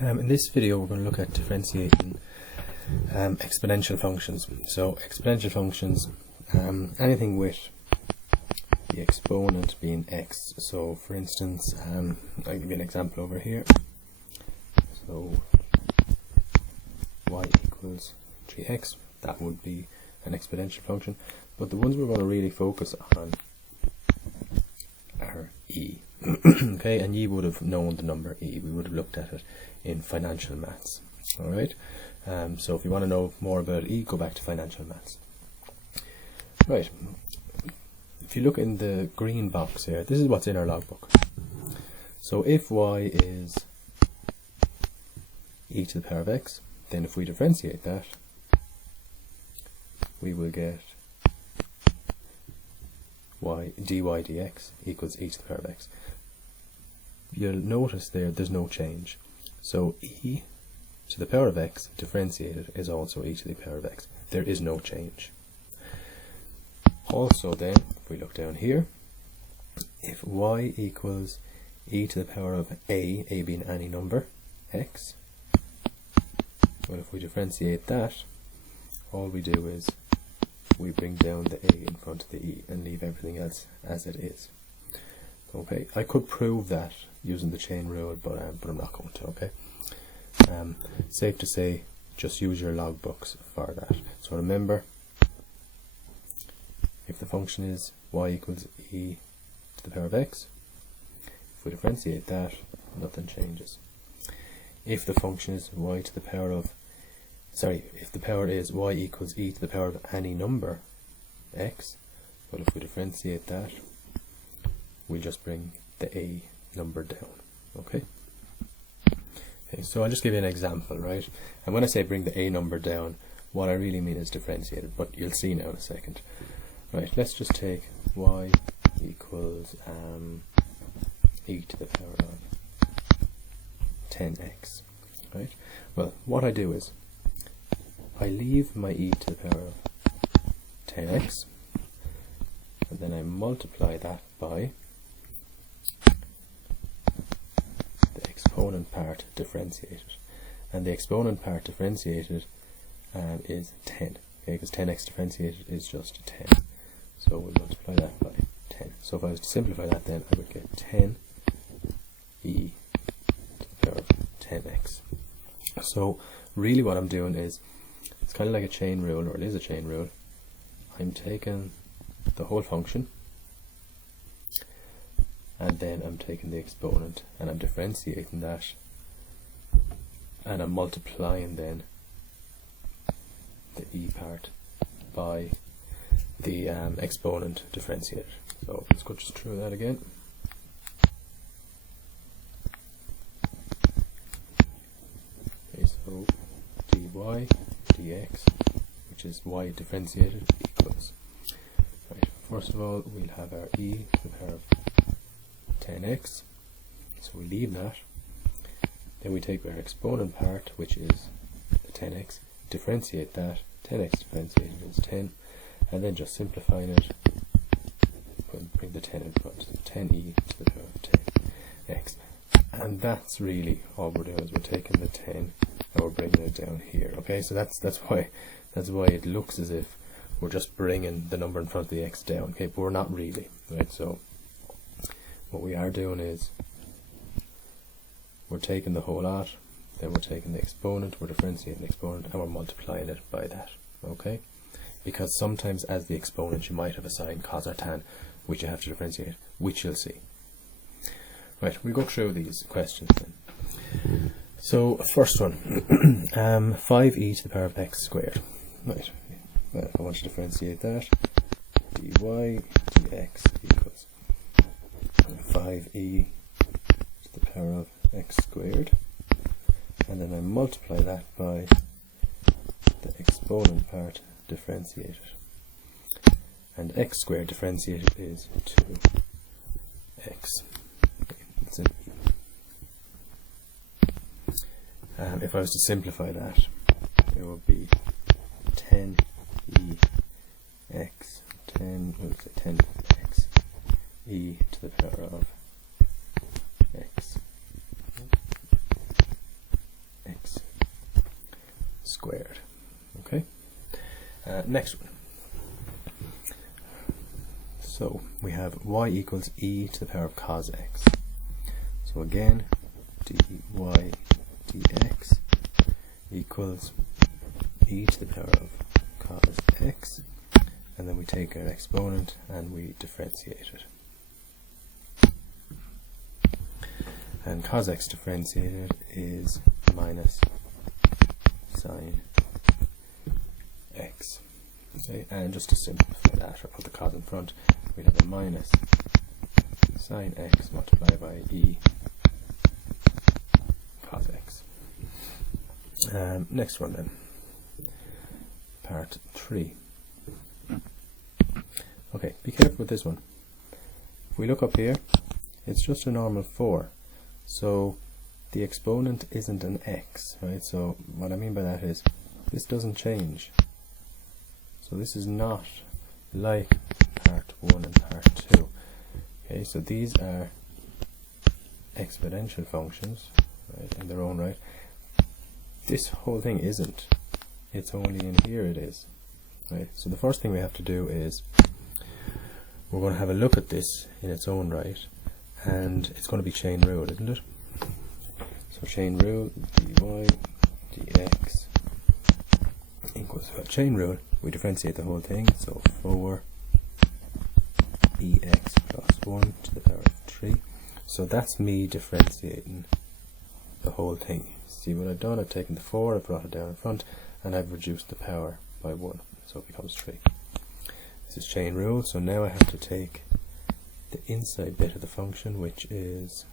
In this video we're going to look at differentiating exponential functions. So exponential functions, anything with the exponent being x. So for instance, I'll give you an example over here. So y equals 3x, that would be an exponential function, but the ones we're going to really focus on are e. Okay, and you would have known the number e, we would have looked at it in financial maths. Alright, so if you want to know more about e, go back to financial maths. Right, if you look in the green box here, this is what's in our logbook. So if y is e to the power of x, then if we differentiate that, we will get y dy dx equals e to the power of x. You'll notice there's no change. So e to the power of x differentiated is also e to the power of x. There is no change. Also then, if we look down here, if y equals e to the power of a being any number, x, well, if we differentiate that, all we do is we bring down the a in front of the e and leave everything else as it is. Okay, I could prove that using the chain rule, but I'm not going to. Okay, safe to say, just use your logbooks for that. So remember, if the function is y equals e to the power of x, if we differentiate that, nothing changes. If the function is y to the power of, if the power is y equals e to the power of any number x, well, if we differentiate that, we'll just bring the a number down. Okay, so I'll just give you an example, right? And when I say bring the a number down, what I really mean is differentiated, but you'll see now in a second. Right, let's just take y equals e to the power of 10x. Right, well, what I do is I leave my e to the power of 10x, and then I multiply that by the exponent part differentiated, and the exponent part differentiated is 10, okay, because 10x differentiated is just 10, so we'll multiply that by 10. So if I was to simplify that, then I would get 10 e to the power of 10x. So really what I'm doing is, it's kind of like a chain rule, or it is a chain rule. I'm taking the whole function, and then I'm taking the exponent, and I'm differentiating that, and I'm multiplying then the e part by the exponent differentiated. So let's go just through that again. Okay, so dy dx, which is y differentiated, equals, right, first of all we'll have our e to the power of 10x, so we leave that, then we take our exponent part, which is the 10x, differentiate that, 10x differentiated is 10, and then just simplifying it, bring the 10 in front, so 10e to the power of 10x, and that's really all we're doing, is we're taking the 10 and we're bringing it down here. Okay, so that's why it looks as if we're just bringing the number in front of the x down. Okay, but we're not really, right? So what we are doing is we're taking the whole lot, then we're taking the exponent, we're differentiating the exponent, and we're multiplying it by that. Okay, because sometimes as the exponent you might have a sign cos or tan which you have to differentiate, which you'll see. Right, we go through these questions then. So first one, 5e to the power of x squared. Right, well, if I want to differentiate that, dy dx equals 5e to the power of x squared, and then I multiply that by the exponent part differentiated, and x squared differentiated is 2x. That's it. If I was to simplify that, it would be 10 x 10x e to the power of x squared. Okay. Next one. So we have y equals e to the power of cos x. So again, dy dx equals e to the power of cos x, and then we take our exponent and we differentiate it. And cos x differentiated is minus sine x. Okay, and just to simplify that, or put the cos in front, we'd have a minus sine x multiplied by e cos x. Next one then, part 3. Okay, be careful with this one. If we look up here, it's just a normal 4, so the exponent isn't an x, right? So what I mean by that is this doesn't change. So this is not like part 1 and part 2. Okay, so these are exponential functions, right, in their own right. This whole thing isn't. It's only in here it is. Right. So the first thing we have to do is we're going to have a look at this in its own right, and it's going to be chain rule, isn't it? So chain rule, dy dx equals chain rule. We differentiate the whole thing, so 4 ex plus 1 to the power of 3. So that's me differentiating the whole thing. See what I've done? I've taken the 4, I've brought it down in front, and I've reduced the power by 1, so it becomes 3. This is chain rule, so now I have to take the inside bit of the function, which is,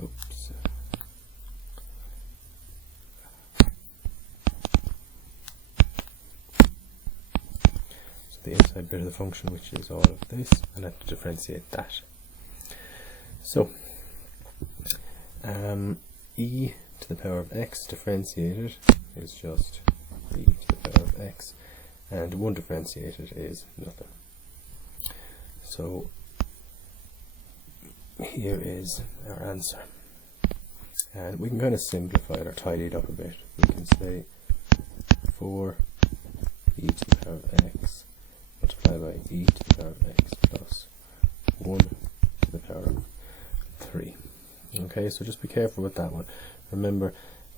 oops, the inside bit of the function, which is all of this, and I have to differentiate that. So e to the power of x differentiated is just e to the power of x, and 1 differentiated is nothing. So here is our answer, and we can kind of simplify it or tidy it up a bit. We can say 4 e to the power of x multiplied by e to the power of x plus 1 to the power of 3. Okay, so just be careful with that one. Remember,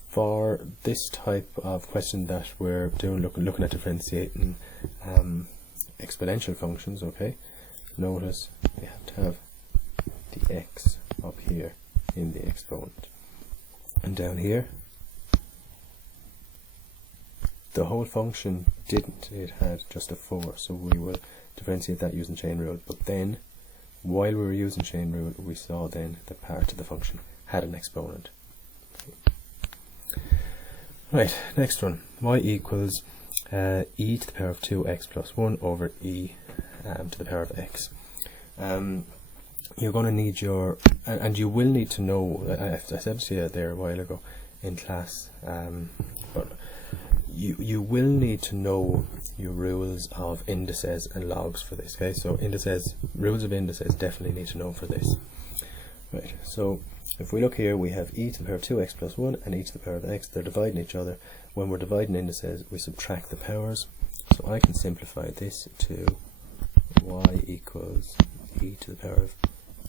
for this type of question that we're doing, looking at differentiating exponential functions, okay, notice we have to have the x up here in the exponent, and down here the whole function didn't, it had just a 4, so we will differentiate that using chain rule. But then, while we were using chain rule, we saw then that part of the function had an exponent. Right, next one, y equals e to the power of 2x plus 1 over e to the power of x. You're going to need your, and you will need to know, I said to you there a while ago in class, but you will need to know your rules of indices and logs for this. Okay, so indices, rules of indices, definitely need to know for this. Right, so if we look here, we have e to the power of 2x plus 1 and e to the power of x. They're dividing each other. When we're dividing indices, we subtract the powers. So I can simplify this to y equals e to the power of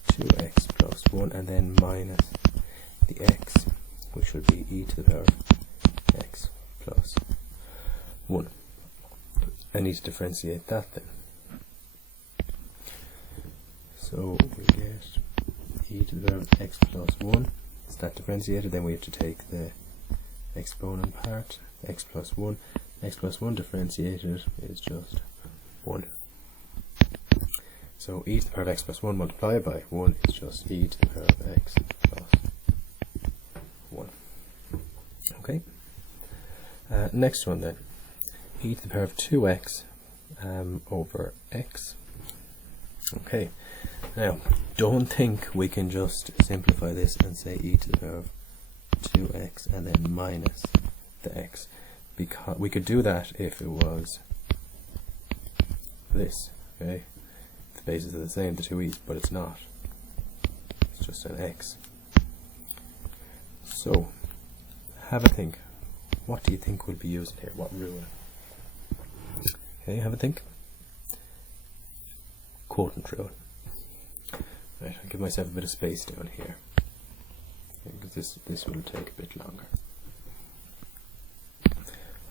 2x plus 1 and then minus the x, which would be e to the power of x plus 1. I need to differentiate that then. So we get e to the power of x plus 1. Is that differentiated? Then we have to take the exponent part, x plus 1. X plus 1 differentiated is just 1. So e to the power of x plus 1 multiplied by 1 is just e to the power of x plus 1. Okay. Next one then, e to the power of 2x over x. Okay, now don't think we can just simplify this and say e to the power of 2x and then minus the x, because we could do that if it was this. Okay, the bases are the same, the two e's, but it's not. It's just an x. So have a think. what do you think we'll be using here? What rule? Okay, have a think. Quotient rule. Right, I'll give myself a bit of space down here, because this will take a bit longer.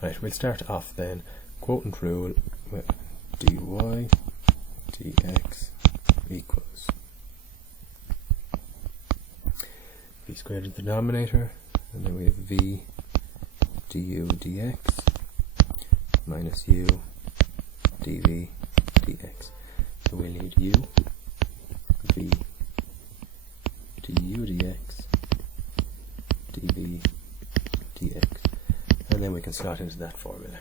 Right, we'll start off then. Quotient rule with dy dx equals v squared in the denominator, and then we have v du dx minus u dv dx. So we'll need u, v du dx, dv dx, and then we can slot into that formula.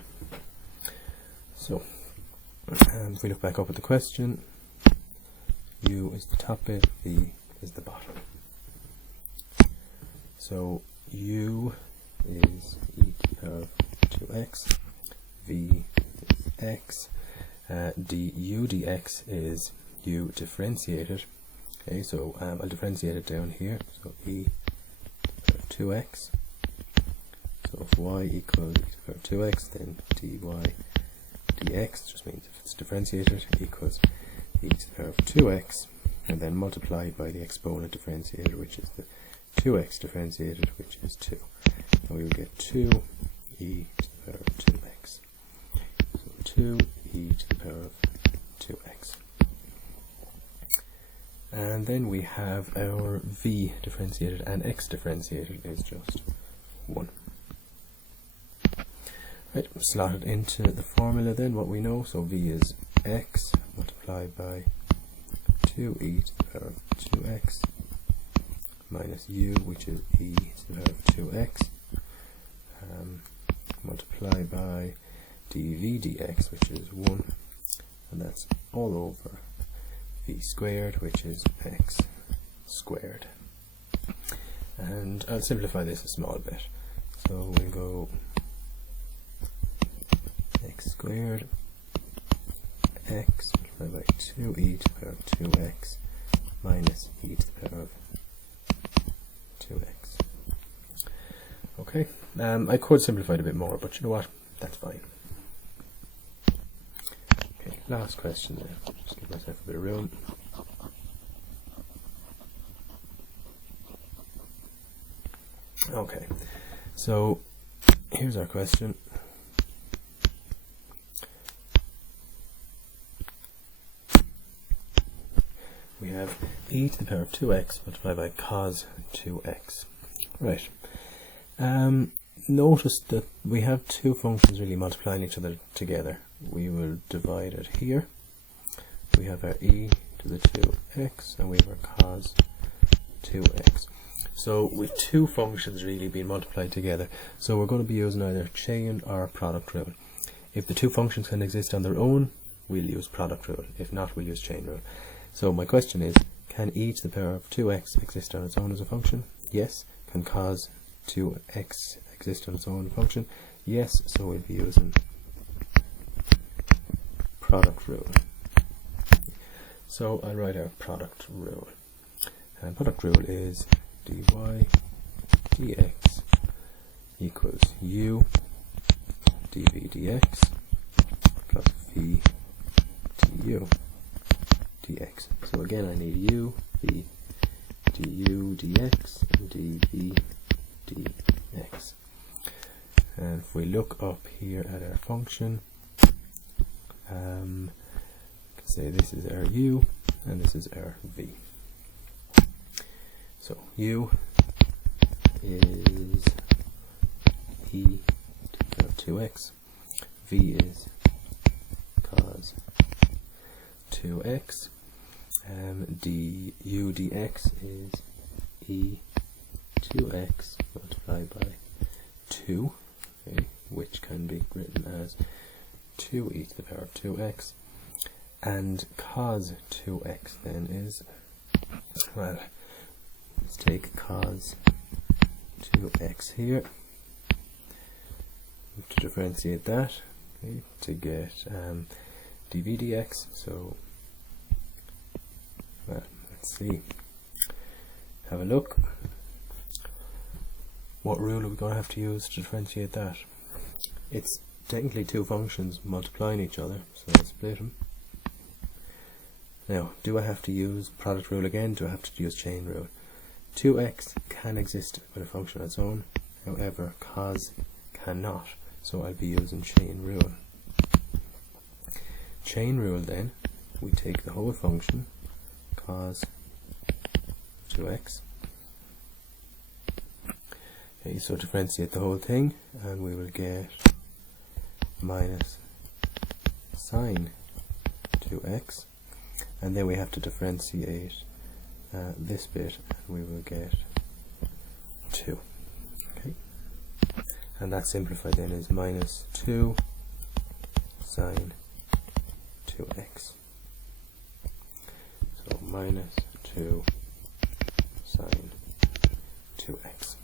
So if we look back up at the question, u is the top bit, v is the bottom. So u is e to the power of 2x, v is x, du dx is u differentiated. Okay, so I'll differentiate it down here. So e to the power of 2x. So if y equals e to the power of 2x, then dy dx just means if it's differentiated equals e to the power of 2x, and then multiplied by the exponent differentiated, which is the 2x differentiated, which is 2. And we will get 2 e to the power of 2x. So 2 e to the power of 2x. And then we have our v differentiated, and x differentiated is just 1. Right, slot it into the formula then, what we know. So v is x multiplied by 2e to the power of 2x minus u, which is e to the power of 2x, multiplied by dv dx, which is 1, and that's all over v squared, which is x squared. And I'll simplify this a small bit. So we'll go x squared x multiplied by 2e to the power of 2x minus e to the power of 2x. Okay, I could simplify it a bit more, but you know what, that's fine. Okay, last question there. Just give myself a bit of room. Okay, so here's our question. We have e to the power of 2x multiplied by cos 2x. Right. Notice that we have two functions really multiplying each other together. We will divide it here. We have our e to the 2x, and we have our cos 2x. So with two functions really being multiplied together, so we're going to be using either chain or product rule. If the two functions can exist on their own, we'll use product rule. If not, we'll use chain rule. So my question is, can e to the power of 2x exist on its own as a function? Yes. Can cos 2x exist on its own function? Yes. So we'll be using product rule. So I'll write our product rule. And product rule is dy dx equals u dv dx plus v du dx. So again, I need u, v, du dx, and dv dx. And if we look up here at our function, say this is our u and this is our v. So u is e to the power of 2x, v is cos 2x, du dx is e 2x multiplied by 2, okay, which can be written as 2e to the power of 2x, and cos 2x then is, well, let's take cos 2x here to differentiate that, okay, to get dv dx. So well, let's see, have a look. what rule are we going to have to use to differentiate that? It's technically two functions multiplying each other, so let's split them. Now, do I have to use product rule again? Do I have to use chain rule? 2x can exist with a function on its own, however cos cannot, so I'll be using chain rule. Chain rule then, we take the whole function, cos 2x, okay, so differentiate the whole thing, and we will get minus sine 2x, and then we have to differentiate this bit, and we will get 2. Okay, and that simplified then is minus 2 sine 2x. So minus 2 sine 2x.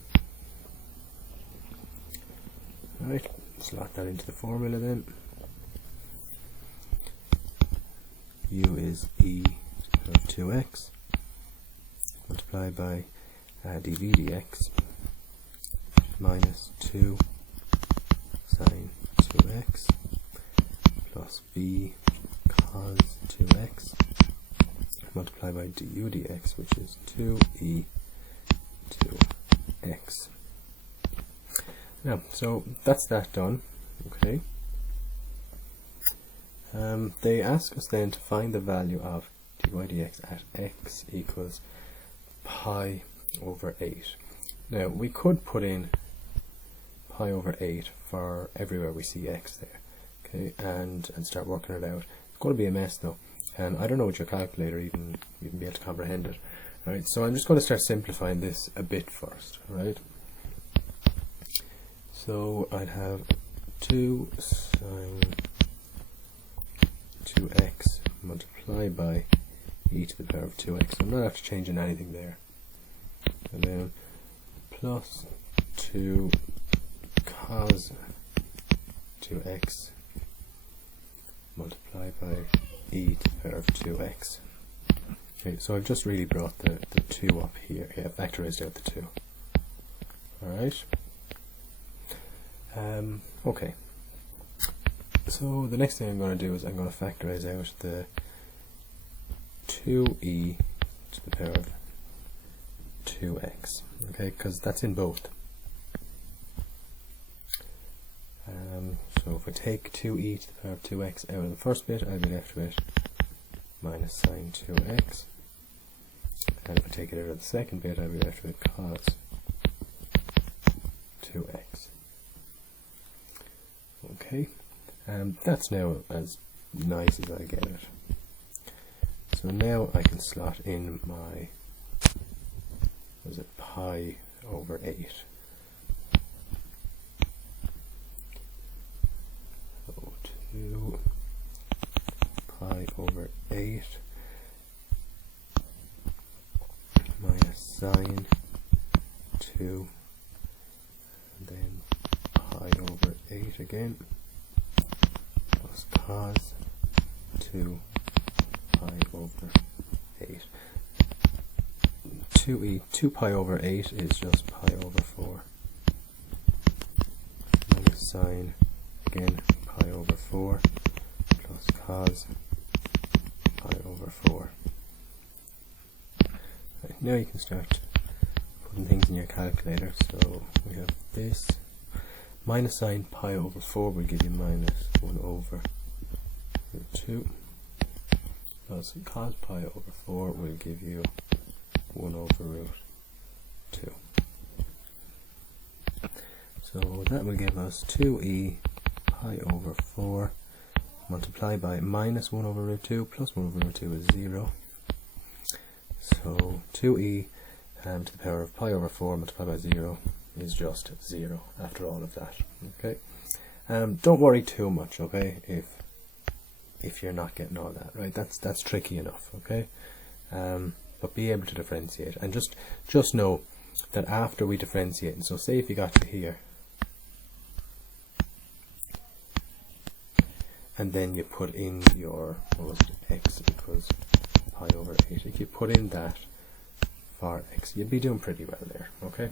Right, slot that into the formula then. U is e of 2x multiplied by dv dx minus 2 sine 2x plus b cos 2x multiplied by du dx, which is 2e 2x. Now, so that's that done. Okay. They ask us then to find the value of dy dx at x equals pi over 8. Now, we could put in pi over 8 for everywhere we see x there, okay, and start working it out. It's going to be a mess though, and I don't know what your calculator even be able to comprehend it. Alright, so I'm just going to start simplifying this a bit first, right? So I'd have 2 sine 2x multiplied by e to the power of 2x. So I'm not after changing anything there. And then plus 2 cos 2x multiplied by e to the power of 2x. Okay, so I've just really brought the 2 up here. Yeah, factorized out the 2. Alright. Okay. So the next thing I'm going to do is I'm going to factorize out the 2e to the power of 2x, okay, because that's in both. So if I take 2e to the power of 2x out of the first bit, I'll be left with minus sine 2x, and if I take it out of the second bit, I'll be left with cos 2x. Okay, that's now as nice as I get it. So now I can slot in my, what is it, pi over 8. So 2 pi over 8 minus sine 2, and then pi over 8 again, plus cos 2 pi over 8. 2 pi over 8 is just pi over 4. Minus sine, again, pi over 4, plus cos pi over 4. Right, now you can start putting things in your calculator. So we have this. Minus sine pi over 4 will give you minus 1 over root 2. Plus cos pi over 4 will give you 1 over root 2. So that will give us 2e pi over 4 multiplied by minus 1 over root 2 plus 1 over root 2 is 0. So 2e to the power of pi over 4 multiplied by 0 is just 0 after all of that. Okay. Don't worry too much, okay, if you're not getting all that, right? That's tricky enough, okay? But be able to differentiate, and just know that after we differentiate, and so say if you got to here and then you put in your, what was it, x equals pi over 8, if you put in that for x, you'd be doing pretty well there, okay?